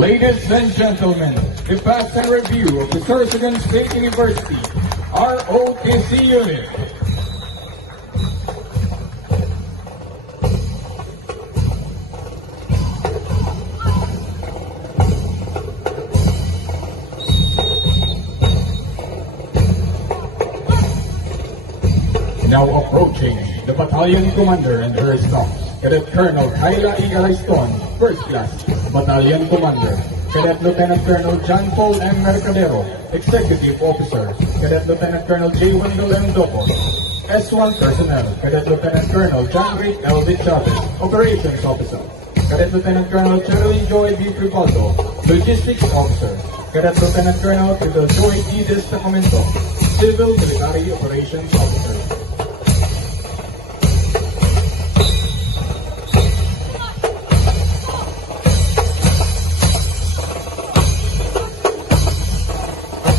Ladies and gentlemen, the past and review of the Sorsogon State University ROTC unit. Now approaching the battalion commander and her staff, Cadet Colonel Kyla E. Alaiston, First Class Battalion Commander. Cadet Lieutenant Colonel John Paul M. Mercadero, Executive Officer. Cadet Lieutenant Colonel J. Wendell M. Dopo, S1 Personnel. Cadet Lieutenant Colonel John Rick L. D. Chavez, Operations Officer. Cadet Lieutenant Colonel Cheryl Joy B. Tribaldo, Logistics Officer. Cadet Lieutenant Colonel Fidel Joy E. Destacamento, Civil Military Operations Officer.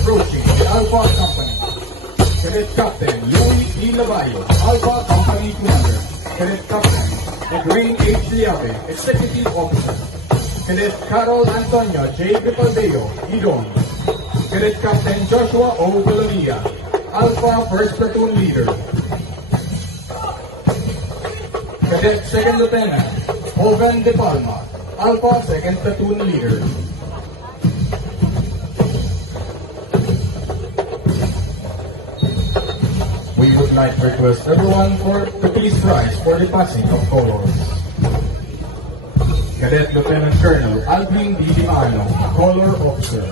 Approaching the Alpha Company, Cadet Captain Louis E. Lavayo, Alpha Company Commander. Cadet Captain Edwin H. Liave, Executive Officer. Cadet Carol Antonio J. Vipaldeo, Idon. Cadet Captain Joshua O. Valoria, Alpha First Platoon Leader. Cadet Second Lieutenant Hogan De Palma, Alpha Second Platoon Leader. We would like to request everyone to please rise for the passing of colors. Cadet Lieutenant Colonel Alvin D. Dimano, Color Officer.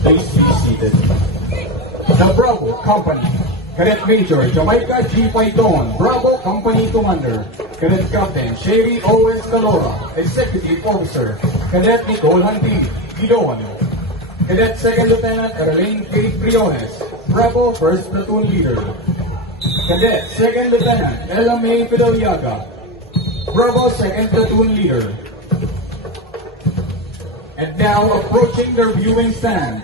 Please be seated. The Bravo Company, Cadet Major Jamaica G. Paiton, Bravo Company Commander. Cadet Captain Sherry O. Escalora, Executive Officer. Cadet Nicole Hantin, Idon. Cadet Second Lieutenant Erlene K. Briones, Bravo First Platoon Leader. Cadet Second Lieutenant Ella May Fideliaga, Bravo Second Platoon Leader. And now approaching their viewing stand,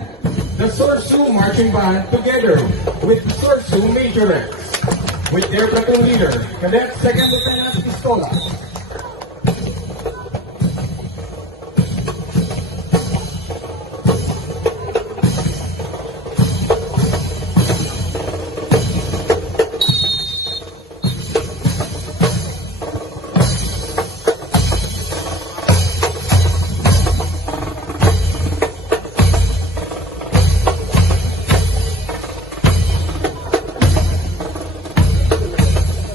the Sorsu Marching Band together with the Sorsu Majorettes, with their platoon leader, Cadet Second Lieutenant Pistola.